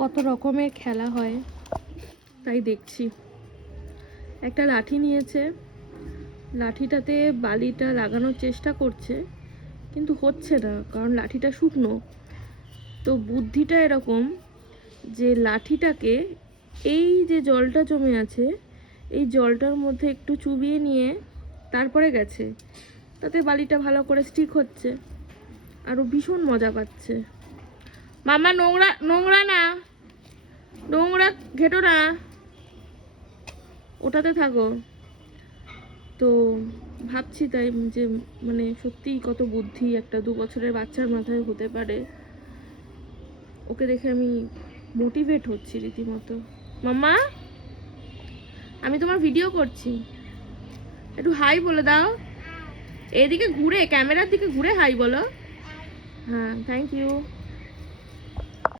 কত রকমের খেলা হয় তাই দেখছি। একটা লাঠি নিয়েছে, লাঠিটাতে বালিটা লাগানোর চেষ্টা করছে, কিন্তু হচ্ছে না, কারণ লাঠিটা শুকনো। তো বুদ্ধিটা এরকম যে লাঠিটাকে এই যে জলটা জমে আছে এই জলটার মধ্যে একটু চুবিয়ে নিয়ে তারপরে গেছে, তাতে বালিটা ভালো করে স্টিক হচ্ছে, আরও ভীষণ মজা পাচ্ছে। মামা নোংরা নোংরা না, নোংরা ঘেটো না, ওটাতে থাকো। তো ভাবছি তাই যে মানে সত্যিই কত বুদ্ধি একটা 2 বছরের বাচ্চার মাথায় হতে পারে। ওকে দেখে আমি মোটিভেট হচ্ছি রীতিমতো। মাম্মা, আমি তোমার ভিডিও করছি, একটু হাই বলে দাও। এদিকে ঘুরে, ক্যামেরার দিকে ঘুরে হাই বলো। হ্যাঁ, থ্যাংক ইউ।